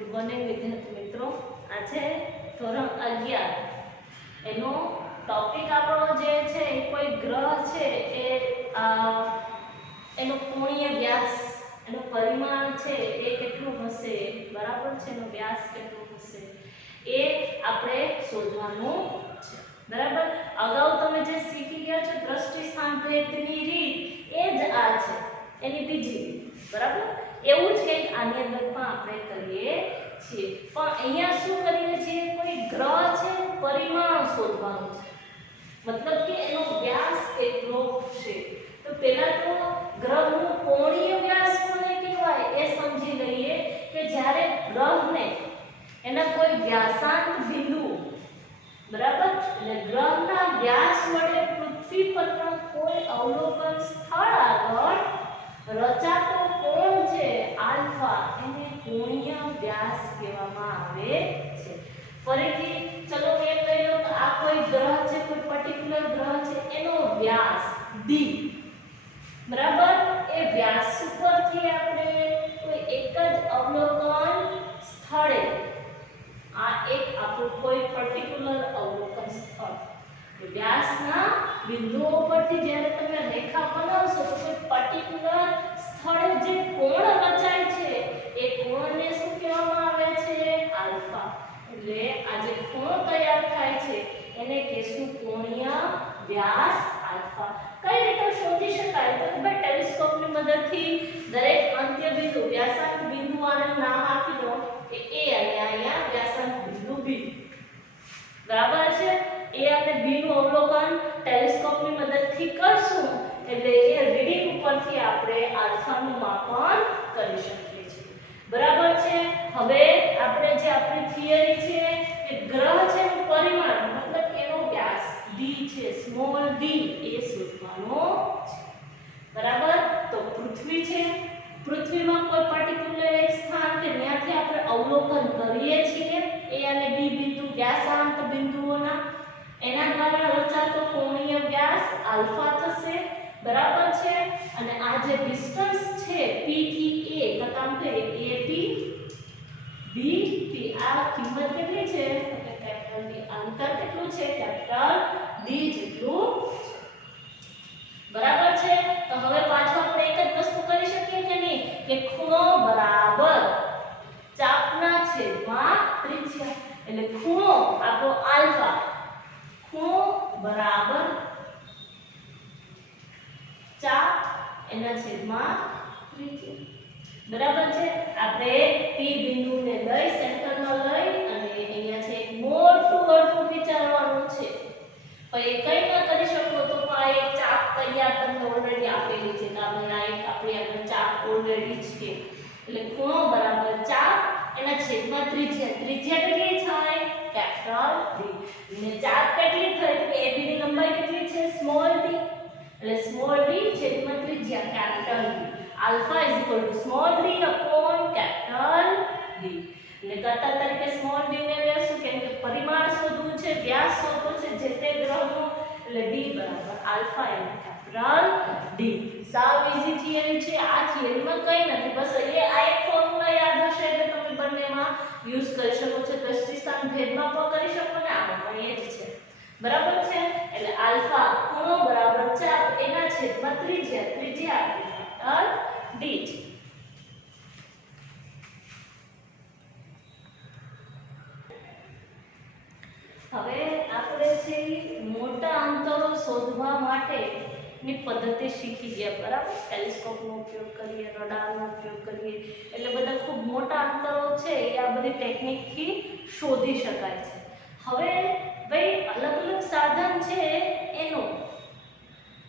Good morning વિદ્યાર્થી મિત્રો। આજે ધોરણ 11 એનો ટોપિક આપણો જે છે એ કોઈ ગ્રહ છે એ એનો કોણીય વ્યાસ એનું પરિમાણ છે એ કેટલું હશે, બરાબર છે, એનો વ્યાસ કેટલો હશે એ આપણે શોધવાનું છે, બરાબર। અગાઉ તમે જે શીખી ગયા છો દ્રષ્ટિ સ્થાન ભેદની રીત એ જ આ છે, એની બીજી રીત, બરાબર। એવું જ કંઈક આની અંદર પણ આપણે કરીએ છીએ, પણ અહીંયા શું કરીએ છીએ, કોઈ ગ્રહ છે પરિમાણ શોધવાનું છે, મતલબ કે એનો વ્યાસ કેટલો છે। તો પહેલા તો ગ્રહનો કોણીય વ્યાસ કોને કહેવાય એ સમજી લઈએ કે જ્યારે ગ્રહને એના કોઈ વ્યાસાંત બિંદુ, બરાબર, એટલે ગ્રહના વ્યાસ વડે પૃથ્વી પરના કોઈ અવલોકન સ્થળ આગળ રચાતો કોણ છે આલ્ફા, એને કોણીય વ્યાસ કહેવામાં આવે છે। ફરીથી ચલો એમ લઈ લો કે આ કોઈ ગ્રહ છે, કોઈ પર્ટિક્યુલર ગ્રહ છે, એનો વ્યાસ ડી, બરાબર, એ વ્યાસ ઉપરથી આપણે કોઈ એક જ અવલોકન સ્થળે, આ એક આપણું કોઈ પર્ટિક્યુલર અવલોકન સ્થળ, વ્યાસના બિંદુઓ પરથી જ્યારે તમે રેખા બનાવશો તો કોઈ પર્ટિક્યુલર સ્થળે જે કોણ રચાય છે એ કોણને શું કહેવામાં આવે છે, આલ્ફા। એટલે આ જે કોણ તૈયાર થાય છે એને કહેશું કોણીય વ્યાસ આલ્ફા। કઈ રીતે શોધી શકાય તો કે ટેલિસ્કોપની મદદથી દરેક અંત્ય બિંદુ વ્યાસાંત બિંદુ આને નામ આપી દો કે એ અને અહીંયા વ્યાસાંત બિંદુ બી, બરાબર છે। એ અને બી નું અવલોકન ટેલિસ્કોપની મદદથી કરશું એટલે એ રીડિંગ ઉપરથી આપણે આલ્ફાનું માપન કરી શકીએ છીએ, બરાબર છે। હવે આપણે જે આપણી થિયરી છે કે ગ્રહ છે એનું પરિમાણ મતલબ એનો વ્યાસ ડી છે, સ્મોલ ડી, એ શોધવાનો છે, બરાબર। તો પૃથ્વી છે, પૃથ્વીમાં કોઈ પર્ટિક્યુલર એક સ્થાન કે ત્યાંથી આપણે અવલોકન કરીએ છીએ એ અને બી બિંદુ વ્યાસાંત બિંદુઓના, એના દ્વારા રચાતો કોણીય વ્યાસ આલ્ફા થશે, બરાબર છે। અને આ જે ડિસ્ટન્સ છે p થી a કતામ કે a p b p, આ કિંમત કેટલી છે તો કે કેપિટલ D, અંતર કેટલું છે કેપિટલ D જેટલું છે, બરાબર છે। તો હવે પાછું આપણે એક જ વસ્તુ કરી શકીએ કે નહીં કે ખૂણો બરાબર ચાપના છેદમાં ત્રિજ્યા, એટલે ખૂણો આપણો આલ્ફા, ખૂણો બરાબર ચાપ એના છેદમાં ત્રિજ્યા, બરાબર છે। આપણે P બિંદુને લઈ સેન્ટરમાં લઈ અને અહીંયા છે એક મોટું વર્તુળ વિચારવાનું છે, પણ એ કઈ ન કરી શકો તો આ એક ચાપ તૈયાર તમને ઓલરેડી આપેલી છે, તો આપણે આ એક આપણી આગળ ચાપ ઓલરેડી છે, એટલે ખૂણો બરાબર ચાપ એના છેદમાં ત્રિજ્યા, ત્રિજ્યા કેટલી થાય કેપિટલ D, અને ચાપ કેટલી થઈ કે AB ની લંબાઈ કેટલી છે સ્મોલ d, એટલે સ્મોલ d છેદમાં ત્રિજ્યા capital D, alpha small d upon capital D, એટલે કરતા તરીકે સ્મોલ d ને લેશું કેમ કે પરિમાણ શોધવું છે, વ્યાસ શોધવો છે જે તે ગ્રહનો, એટલે d બરાબર આલ્ફા એટલે કેપિટલ D। સાવ ઈઝી થિયરી છે, આ થિયરીમાં કંઈ નથી, બસ એ આ એક ફોર્મ્યુલા યાદ હશે એટલે તમે બંનેમાં યુઝ કરી શકો છો, દ્રષ્ટિ સ્થાન ભેદમાં પણ કરી શકો ને આમાં પણ એ જ છે, બરાબર છે। એટલે આલ્ફા ખૂણો બરાબર ચાપ એના છેદમાં ત્રિજ્યા, ત્રિજ્યા કેપિટલ D છે। હવે આપણે છે મોટા અંતરો શોધવા માટેની પદ્ધતિ શીખી ગયા, બરાબર। ટેલિસ્કોપનો ઉપયોગ કરીએ, રડારનો ઉપયોગ કરીએ, એટલે બધા ખૂબ મોટા અંતરો છે એ આ બધી ટેકનિકથી શોધી શકાય છે। હવે ભાઈ અલગ અલગ સાધન છે એનો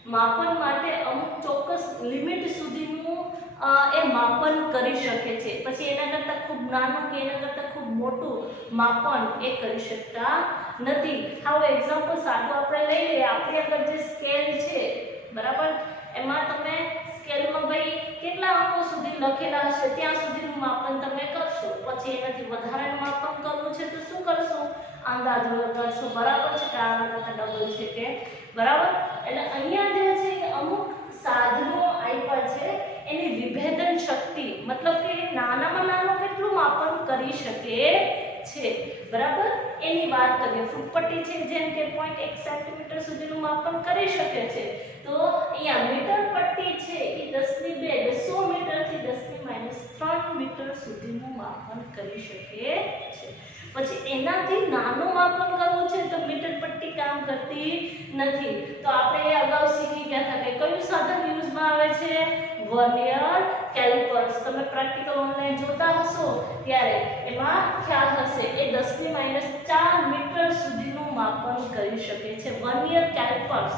માપન માટે અમુક ચોક્કસ લિમિટ સુધીનું એ માપન કરી શકે છે, પછી એના કરતાં ખૂબ નાનું કે એના કરતાં ખૂબ મોટું માપન એ કરી શકતા નથી। હવે એક્ઝામ્પલ સાદું આપણે લઈ લઈએ, આપણી આગળ જે સ્કેલ છે, બરાબર, એમાં તમે સ્કેલમાં ભાઈ કેટલા અંકો સુધી લખેલા હશે ત્યાં સુધીનું માપન તમે કરશો, પછી એનાથી વધારેનું માપન કરવું છે તો શું કરશો, અંદાજો લગાડશો, બરાબર છે, કે આના કરતાં ડબલ છે કે, બરાબર। એટલે અહીંયા જે છે કે અમુક સાધનો આપ્યા છે એની વિભેદન શક્તિ, મતલબ કે નાનામાં નાનું કેટલું માપન કરી કરી શકે છે બરાબર એની વાત કરીએ ફૂટપટ્ટી છે જેમ કે 0.1 સેન્ટીમીટર સુધીનું માપન કરી શકે છે તો અહીંયા મીટર પટ્ટી છે એ 10 ની 2 100 મીટર થી 10 ની -3 મીટર સુધીનું માપન કરી શકે છે પછી એનાથી નાનું માપન કરવું છે તો મીટર પટ્ટી કામ કરતી નથી તો આપણે અગાઉ શીખી ગયા હતા કે કયું સાધન યુઝમાં આવે છે વર્નિયર કેલિપર્સ તમે પ્રેક્ટિકલ ઓનલાઈન જોતા હશો ત્યારે એમાં ખ્યાલ હશે એ 10 ની -4 મીટર સુધીનું માપન કરી શકે છે વર્નિયર કેલિપર્સ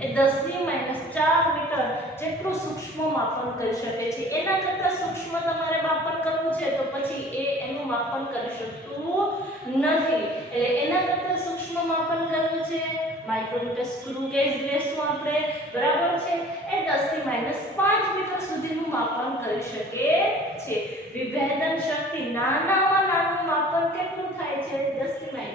એ 10 ની -4 મીટર જેટલું સૂક્ષ્મ માપન કરી શકે છે એના કરતાં સૂક્ષ્મ તમારે માપન કરવું છે તો પછી એનું માપન કરી શકતું નથી એટલે એના કરતાં સૂક્ષ્મ માપન કરવું છે માઇક્રોમીટર સ્ક્રૂ ગેજ લેશું આપણે બરાબર છે એ 10 ની -5 મીટર સુધીનું માપન કરી શકે છે વિભેદન શક્તિ નાનામાં નાનું માપન કેટલું થાય છે 10 ની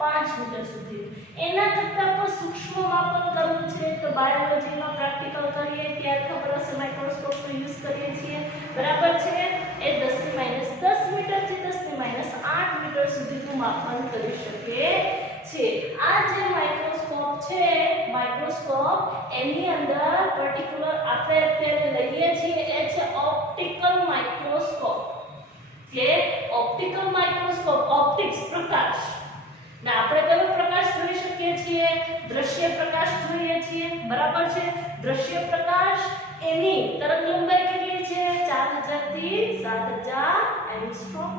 -5 મીટર સુધી એના કરતાં પણ સૂક્ષ્મ માપન કરવું છે તો બાયોલોજીમાં પ્રેક્ટિકલ કરીએ ત્યારે ખબર હશે માઇક્રોસ્કોપનો યુઝ કરીએ છીએ બરાબર છે એ 10 ની -10 મીટર થી 10 ની -8 મીટર સુધીનું માપન કરી શકે છે આ જે માઇક્રોસ્કોપ છે માઇક્રોસ્કોપ એની અંદર પર્ટિક્યુલર આપણે અત્યારે લઈએ છીએ એ છે ઓપ્ટિકલ માઇક્રોસ્કોપ કે ઓપ્ટિકલ માઇક્રોસ્કોપ ઓપ્ટિક્સ પ્રકાશ ને આપણે કયો પ્રકાશ જોઈ શકીએ છીએ દ્રશ્ય પ્રકાશ જોઈએ છીએ બરાબર છે દ્રશ્ય પ્રકાશ એની તરંગલંબાઈ કેટલી છે 4000 થી 7000 એંગસ્ટ્રોમ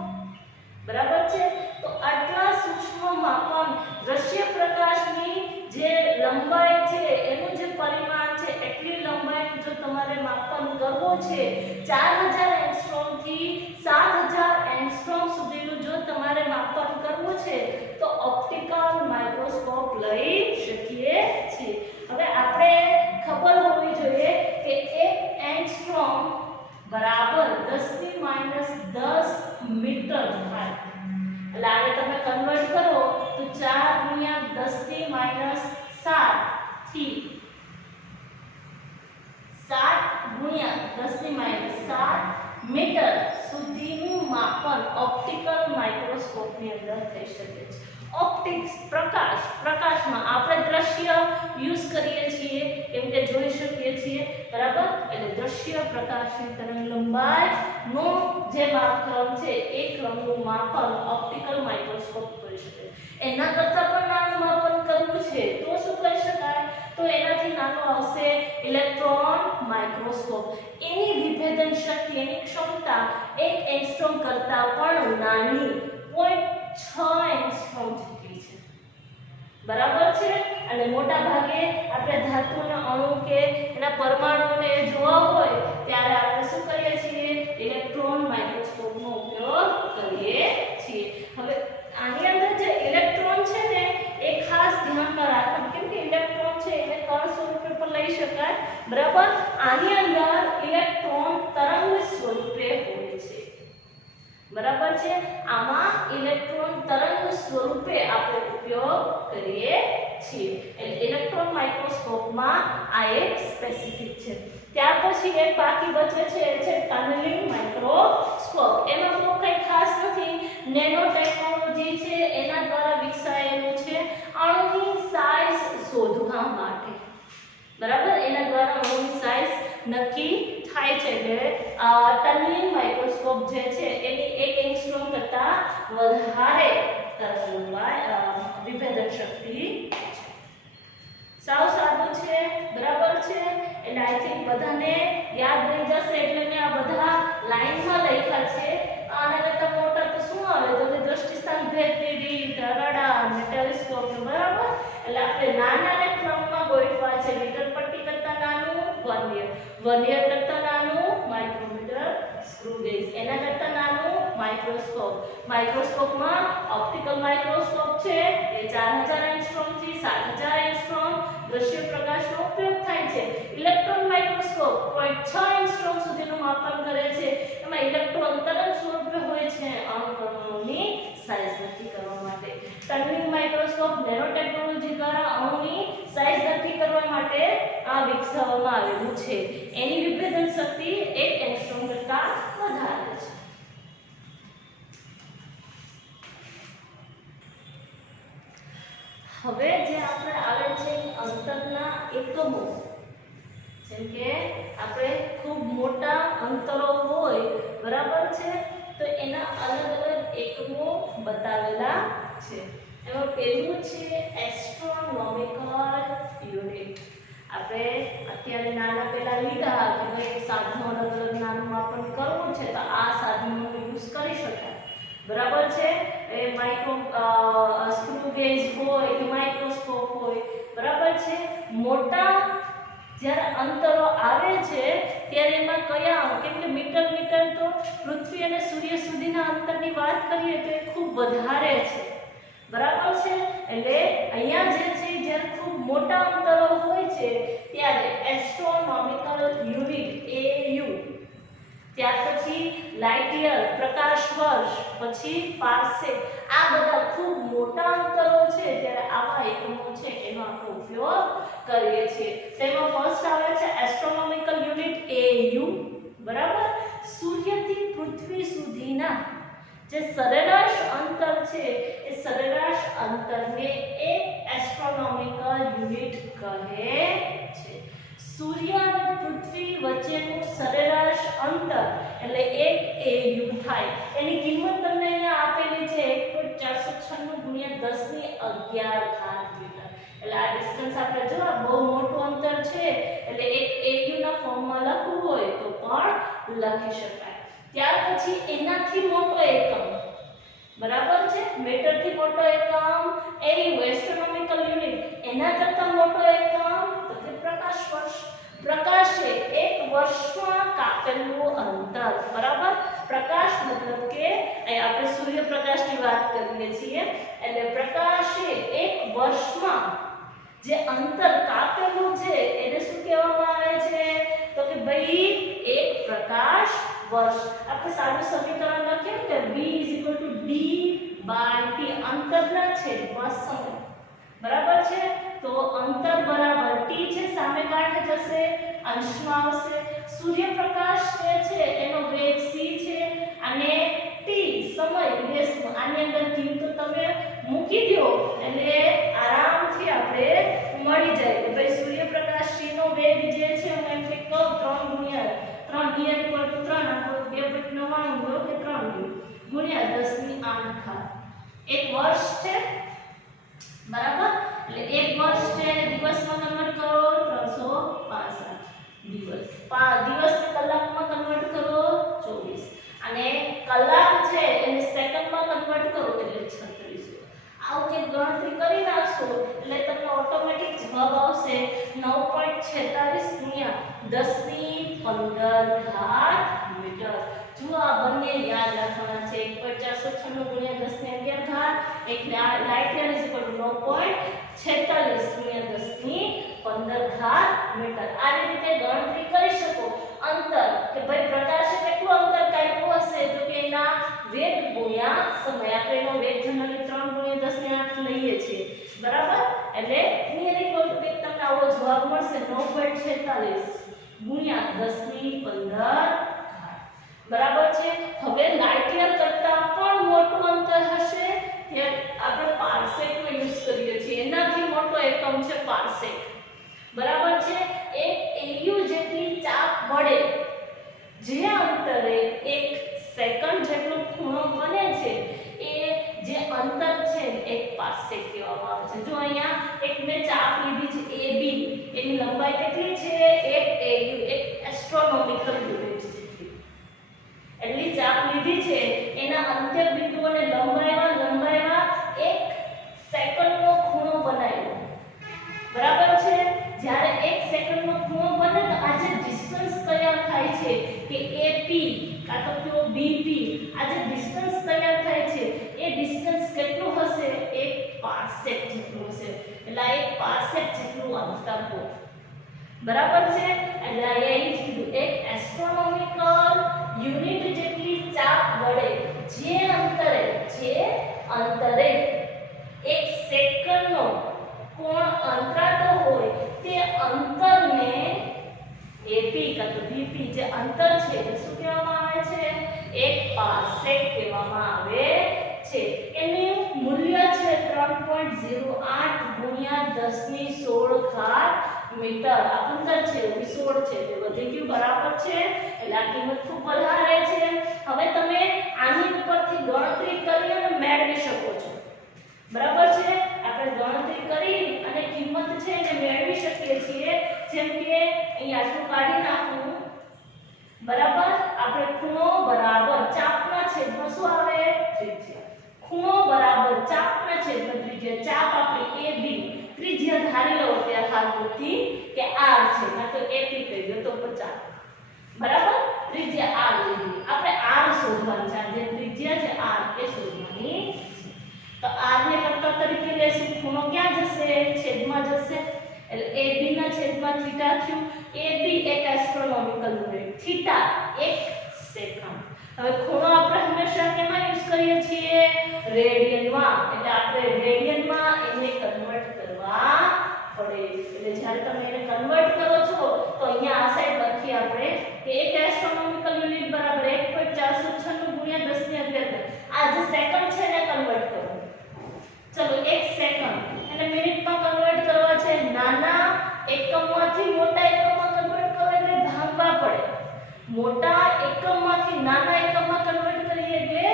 બરાબર છે તો આટલા સૂક્ષ્મ માપન દ્રશ્ય પ્રકાશની જે લંબાઈ છે એનું જે પરિમાણ છે એટલી લંબાઈનું જો તમારે માપન કરવું છે 4000 એંગસ્ટ્રોમ થી 7000 એંગસ્ટ્રોમ સુધીનું જો તમારે માપન કરવું છે તો ઓપ્ટિકલ માઇક્રોસ્કોપ લઈ શકીએ છીએ હવે આપણે ખબર હોવી જોઈએ કે 1 એંગસ્ટ્રોમ બરાબર 10 ની -10 મીટર થાય એટલે આને તમે કન્વર્ટ કરો તો 4 * 10 ની -7 થી 7 * 10 ની -7 મીટર સુધીનું માપન ઓપ્ટિકલ માઇક્રોસ્કોપની અંદર થઈ શકે છે ઓપ્ટિક્સ પ્રકાશમાં આપણે દ્રશ્ય યુઝ કરીએ છીએ કેમ કે જોઈ શકીએ છીએ બરાબર એટલે દ્રશ્ય પ્રકાશની તરંગલંબાઈનો જે માપક્રમ છે એ ક્રમનું માપન ઓપ્ટિકલ માઇક્રોસ્કોપ કરી શકે એના કરતાં પણ નાનું માપન કરવું છે તો શું કરી શકાય તો એનાથી નાનો આવશે ઇલેક્ટ્રોન માઇક્રોસ્કોપ એની વિભેદન શક્તિ એની ક્ષમતા 1 એંગસ્ટ્રોમ કરતાં પણ નાની 0.6 એંગસ્ટ્રોમ જેટલી છે બરાબર છે અને મોટા ભાગે આપણે ધાતુના અણુ કે એના પરમાણુઓને જોવા હોય ત્યારે આપણે શું કરીએ છીએ ઇલેક્ટ્રોન માઇક્રોસ્કોપનો ઉપયોગ કરીએ છીએ હવે આની અંદર જે ઇલેક્ટ્રોન છે ને એ ખાસ ધ્યાનમાં રાખવાનું કેમ કે ઇલેક્ટ્રોન છે એને કણ સ્વરૂપે પણ લઈ શકાય બરાબર આની અંદર ઇલેક્ટ્રોન તરંગ સ્વરૂપે હોય છે બરાબર છે આમાં ઇલેક્ટ્રોન તરંગ સ્વરૂપે આપણે ઉપયોગ કરીએ છીએ એટલે ઇલેક્ટ્રોન માઇક્રોસ્કોપમાં આ એક સ્પેસિફિક છે ત્યાર પછી એક બાકી બચે છે એ છે ટનલિંગ માઇક્રોસ્કોપ એમાં બહુ કંઈ ખાસ નથી નેનો ટેકનોલોજી છે એના દ્વારા વિકસાયેલું છે અણુની સાઇઝ શોધવા માટે બરાબર એના દ્વારા અણુની સાઇઝ નક્કી થાય છે એટલે ટનલિંગ માઇક્રોસ્કોપ જે છે એની 1 એંગસ્ટ્રોમ કરતાં વધારે તરંગલંબાઈ વિભેદન શક્તિ છે સાવ સાદું છે બરાબર છે એટલે આઈ થિંક બધાને યાદ રહી જશે એટલે મેં આ બધા લાઈનમાં લખ્યા છે આના કરતાં મોટા તો શું આવે તો કે દ્રષ્ટિસ્થાન ભેદની રીત રડાર અને ટેલિસ્કોપ બરાબર એટલે આપણે નાનાને ક્રમમાં ગોઠવા છે મીટર પટ્ટી કરતાં નાનું વર્નિયર કરતાં નાનું માઇક્રોમીટર સ્ક્રૂ ગેજ એના કરતાં નાનું માઇક્રોસ્કોપમાં ઓપ્ટિકલ માઇક્રોસ્કોપ છે એ 4000 એંગસ્ટ્રોમ થી 7000 એંગસ્ટ્રોમ દ્રશ્ય પ્રકાશનો ઉપયોગ થાય છે ઇલેક્ટ્રોન માઇક્રોસ્કોપ 0.6 એંગસ્ટ્રોમ સુધીનું માપન કરે છે એમાં ઇલેક્ટ્રોન તરંગ સ્વરૂપે હોય છે અણુની સાઇઝ નક્કી કરવા માટે ટનલિંગ માઇક્રોસ્કોપ નેનો ટેકનોલોજી દ્વારા અણુની સાઇઝ નક્કી કરવા માટે આ વિકસાવવામાં આવેલું છે એની વિભેદન શક્તિ 1 એંગસ્ટ્રોમ કરતાં વધારે છે હવે જે આપણે આવે છે અંતરના એકમો, જેમ કે આપણે ખૂબ મોટા અંતરો હોય, બરાબર છે, તો એના અલગ અલગ એકમો બતાવેલા છે. એમાં પહેલું છે એસ્ટ્રોનોમિકલ યુનિટ. આપણે અત્યારે નાના પહેલા લીધા કે ભાઈ સાધનો અલગ અલગ નાનું માપન કરવું છે તો આ સાધનોનો યુઝ કરી શકાય, બરાબર છે. એ સ્ક્રૂ ગેજ હોય કે માઇક્રોસ્કોપ હોય, બરાબર છે. મોટા જ્યારે અંતરો આવે છે ત્યારે એમાં કયા, કેમ કે મીટર તો પૃથ્વી અને સૂર્ય સુધીના અંતરની વાત કરીએ તો એ ખૂબ વધારે છે, બરાબર છે. એટલે અહીંયા જે છે જ્યારે ખૂબ મોટા અંતરો હોય છે ત્યારે એસ્ટ્રોનોમિકલ યુનિટ AU, ત્યાર પછી લાઇટ યર પ્રકાશ વર્ષ, પછી પાર્સેક, આ બધા ખૂબ મોટા અંતરો છે ત્યારે આવા એકમો છે એનો આપણે ઉપયોગ કરીએ છીએ. તેમાં ફર્સ્ટ આવે છે એસ્ટ્રોનોમિકલ યુનિટ AU, બરાબર. સૂર્યથી પૃથ્વી સુધીના જે સરેરાશ અંતર છે એ સરેરાશ અંતરને એક એસ્ટ્રોનોમિકલ યુનિટ કહે છે. સૂર્ય અને પૃથ્વી વચ્ચેનું સરેરાશ અંતર એટલે એક AU થાય. એની કિંમત તમને અહીંયા આપેલી છે 1.496 × 10⁻11 મીટર. એટલે આ ડિસ્ટન્સ આપણે જો બહુ મોટું અંતર છે એટલે એક AU ના ફોર્મમાં લખવું હોય તો પણ લખી શકાય. ત્યાર પછી એનાથી મોટો એકમ, બરાબર છે, મીટર થી મોટો એકમ AU એસ્ટ્રોનોમિકલ યુનિટ. એના કરતા મોટો એકમ તો કે પ્રકાશ વર્ષ. પ્રકાશ એ એક વર્ષમાં કાપેલું અંતર, બરાબર. પ્રકાશ મતલબ કે આપણે સૂર્યપ્રકાશની વાત કરીએ છીએ એટલે પ્રકાશ એ એક વર્ષમાં જે અંતર કાપેલું છે એને શું કહેવામાં આવે છે તો કે ભાઈ એક પ્રકાશ વર્ષ. આપણે સારું સમીકરણ લખીએ કે v = d/t, અંતરના છેદમાં સમય, બરાબર છે. તો અંતર બરાબર t છે, સામે કાંઠે જશે, અંશમાં આવશે. સૂર્યપ્રકાશ જે છે એનો વેગ c છે અને t સમય દેશમાં, આની અંદર કિંમતો તમે મૂકી દો એટલે આરામથી આપણે મળી જાય કે ભાઈ સૂર્યપ્રકાશ c નો વેગ જે છે હું એમ કે 3 × 3 2.99 કે 3 × 10⁸ એક વર્ષ છે, બરાબર. એટલે એક વર્ષ છે દિવસમાં કન્વર્ટ કરો 365 દિવસ, દિવસને કલાકમાં કન્વર્ટ કરો 24 અને કલાક છે એને સેકન્ડમાં કન્વર્ટ કરો એટલે 36. આવું કે ગણતરી કરી નાખશો એટલે તમને ઓટોમેટિક જવાબ આવશે 9.46 × 10⁻15 મીટર. જો આ બંને યાદ રાખવાના છે. 1.496 × 10⁻11 એટલે આ લાઇટ યર = 9.46 × 10⁻15 મીટર. આ રીતે ગણતરી કરી શકો. અંતર કે ભાઈ પ્રકાશે કેટલું અંતર કાપ્યું હશે તો કે એના વેગ ગુણ્યા સમય. આપણે એનો વેગ જનરલી 3 × 10⁸ લઈએ છીએ, બરાબર. એટલે નિયર ઇક્વલ ટુ તમને આવો જવાબ મળશે 9.46 × 10⁻15, બરાબર છે. હવે લાઇટ યર કરતા પણ મોટું અંતર હશે ત્યારે આપણે પાર્સેકનો યુઝ કરીએ છીએ. એનાથી મોટો એકમ છે પાર્સેક, બરાબર છે. એક AU જેટલી ચાપ વડે જે અંતરે 1 સેકન્ડ જેટલો ખૂણો બને છે એ જે અંતર છે એક પાર્સેક કહેવામાં આવે છે. જો અહીંયા એક મેં ચાપ લીધી છે AB, એની લંબાઈ કેટલી છે? 1 AU, એક એસ્ટ્રોનોમિકલ યુનિટ જેટલી. એટલી ચાપ લીધી છે, એના અંત્ય બિંદુઓને લંબાવ્યા 1 સેકન્ડનો ખૂણો બનાવ્યો, બરાબર છે. જ્યારે 1 સેકન્ડનો ખૂણો બને તો આ જે ડિસ્ટન્સ તૈયાર થાય છે કે AP કાં તો કયો BP, આ જે ડિસ્ટન્સ તૈયાર થાય છે એ ડિસ્ટન્સ કેટલું હશે? 1 પાર્સેક જેટલું હશે. એટલે આ 1 પાર્સેક જેટલું અંતર હોય, બરાબર છે. એટલે અહીંયા એ જ કીધું એક એસ્ટ્રોનોમિકલ યુનિટ જેટલી ચાપ વડે જે અંતરે 1 સેકન્ડનો કોણ અંતરાતો હોય તે અંતરને AP કાં તો BP જે અંતર છે એ શું કહેવામાં આવે છે? 1 પાર્સેક કહેવામાં આવે છે એનું મૂલ્ય છે 3.08 ગુણ્યા 10 ની 16 ઘાત મીટર. આ 15 છે 16 છે તે વધી ગયું બરાબર છે એટલે આ કિંમત ખૂબ વધારે છે. હવે તમે આની ઉપરથી ગણતરી કરી અને મેળવી શકો છો. બરાબર છે, આપણે ગણતરી કરી અને કિંમત છે એને મેળવી શકીએ છીએ. જેમ કે અહીંયા આટલું કાઢી નાખવું. બરાબર, આપણે ખૂણો બરાબર ચાપના છેદમાં શું આવે? ત્રિજ્યા. ખૂણો બરાબર ચાપના છેદમાં ત્રિજ્યા. ચાપ આપણી AB, ત્રિજ્યા ધારી લો ત્યાં હાલથી કે R છે, કાં તો AP કહી દો તો 50. બરાબર, ત્રિજ્યા R લીધી. આપણે R શોધવાની છે, જે ત્રિજ્યા છે R એ શોધવાની છે. તો R ને કરતા તરીકે લેશું. ખૂણો ક્યાં જશે? છેદમાં જશે. એટલે AB ના છેદમાં થીટા થયું. AB એક એસ્ટ્રોનોમિકલ યુનિટ, થીટા 1 સેકન્ડ. હવે ખૂણો આપણે હંમેશા કેમાં યુઝ કરીએ છીએ? રેડિયનમાં. એટલે આપણે રેડિયનમાં એને કન્વર્ટ કરવા પડે. એટલે જ્યારે તમે એને કન્વર્ટ કરો છો તો અહીંયા આ સાઈડ લખી આપણે કે એક એસ્ટ્રોનોમિકલ યુનિટ બરાબર 1.496 ગુણ્યા 10 ની 11. આ જે સેકન્ડ છે એને કન્વર્ટ કરો. ચલો 1 સેકન્ડ એને મિનિટમાં કન્વર્ટ કરવા છે. નાના એકમમાંથી મોટા એકમમાં કન્વર્ટ કરો એટલે ભાગવા પડે. મોટા એકમમાંથી નાના એકમમાં કન્વર્ટ કરીએ એટલે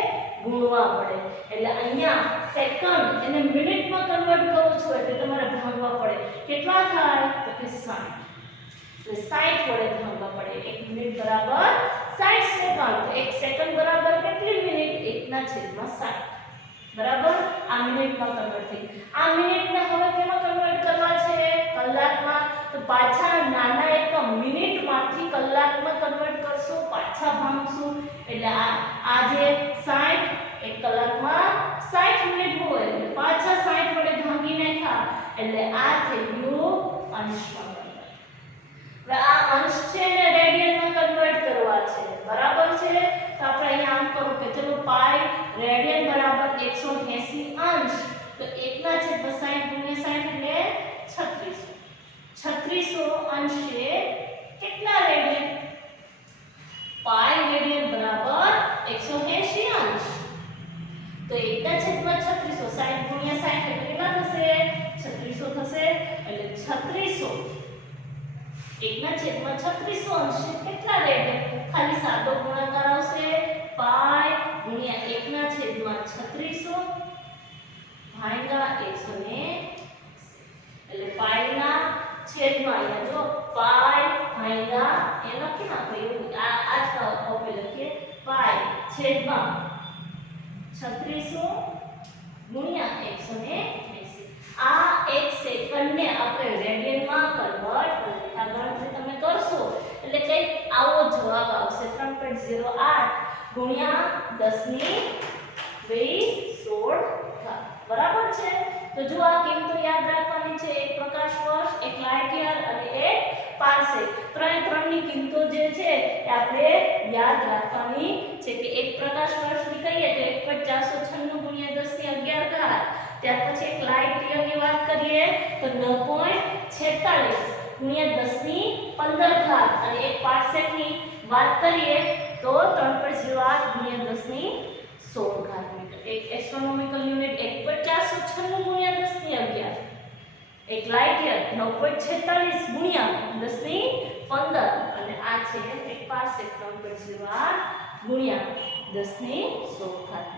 ગુણવા પડે. એટલે અહીંયા સેકન્ડ એને મિનિટમાં કન્વર્ટ કરો છો એટલે તમારે ભાગવા પડે. કેટલા થાય? તો કે 60. એટલે 60 વડે ભાગવા પડે. 1 મિનિટ બરાબર 60 સેકન્ડ. તો 1 સેકન્ડ બરાબર કેટલી મિનિટ? 1/60. બરાબર, આ મિનિટમાં કન્વર્ટ થઈ. આ મિનિટને હવે કેમાં કન્વર્ટ કરવા છે? કલાકમાં. તો પાછા નાના એકમ મિનિટમાંથી કલાકમાં કન્વર્ટ કરશો, પાછા ભાગશું. એટલે આ જે 60 એક કલાકમાં 60 મિનિટ હોય એટલે પાછા 60 વડે ભાગી નાખ્યા એટલે આ થઈ ગયું અંશમાં કન્વર્ટ. હવે આ અંશ છે ને રેડિયનમાં કન્વર્ટ કરવા છે. બરાબર છે, તો આપણે અહીંયા આમ કરું કે ચલો પાઈ રેડિયન બરાબર 180 અંશ. તો 1/60 ગુણ્યા 60 એટલે 3600. 3600 અંશે કેટલા રેડિયન? પાઈ રેડિયન બરાબર 180 અંશ. તો 1/3600 60 ગુણ્યા 60 એટલે કેટલા થશે? 3600 થશે. એટલે 3600 1/3600 અંશે કેટલા રેડિયન? ખાલી સાદો ગુણાકાર આવશે. પાઈ ગુણ્યા 1/3600 ભાગ્યા 180. એટલે પાઈના છેદમાં અહીંયા જો પાઈ ભાગ્યા એ લખી નાખો. એવું આ જ કોપી લખીએ. પાઈ છેદમાં 3600 ગુણ્યા 180. આ 1 સેકન્ડને આપણે રેડિયનમાં કન્વર્ટ કરીએ. આ ગણતરી તમે કરશો એટલે કંઈક આવો જવાબ આવશે. 3.08 ગુણ્યા 10 ની 16 ઘાત. બરાબર છે. તો જો આ કિંમતો યાદ રાખવાની છે. એક પ્રકાશ વર્ષ, એક લાઇટ યર અને એક પારસેક. ત્રણની કિંમતો જે છે એ આપણે યાદ રાખવાની છે કે એક પ્રકાશ વર્ષની કહીએ તો 1.496 ગુણ્યા 10 ની 11 ઘાત. ત્યાર પછી એક લાઇટ યરની વાત કરીએ તો 9.46 ગુણ્યા 10 ની 15 ઘાત. અને એક પારસેકની વાત કરીએ તો 3.08 ગુણ્યા 10 ની 16 ઘાત મીટર. એક એસ્ટ્રોનોમિકલ યુનિટ 1.496 ગુણ્યા 10 ની 11. એક લાઇટ યર 9.46 ગુણ્યા 10 ની 15. અને આ છે એક પારસેક 3.08 ગુણ્યા 10 ની 16 ઘાત.